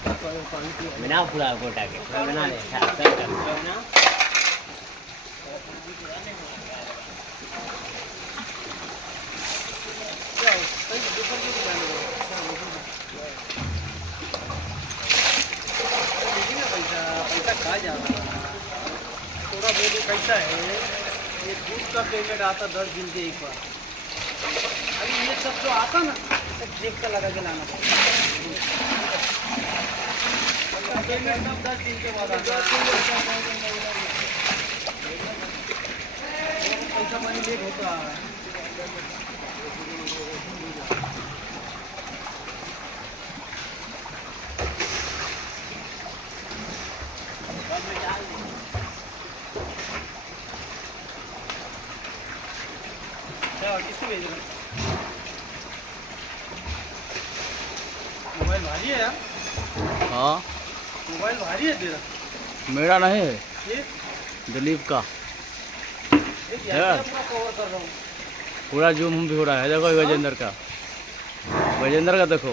बना पूरा गोटा के पूरा बना ले सब कर बना पैसा खा जा रहा थोड़ा बहुत कैसा है ये दूध का पेमेंट आता 10 दिन के एक बार। अभी ये सब जो आता ना सब देख कर लगा के लाना पड़ेगा। पेमेंट सब 10 दिन के बाद आता पैसा मनी लेट होता है। किसको भेज रहे मोबाइल भारी है यार। हाँ मोबाइल भारी है तेरा। मेरा नहीं है ये दिलीप का यार पूरा कवर कर रहा हूँ। पूरा जूम भी हो रहा है। देखो गजेंद्र का देखो।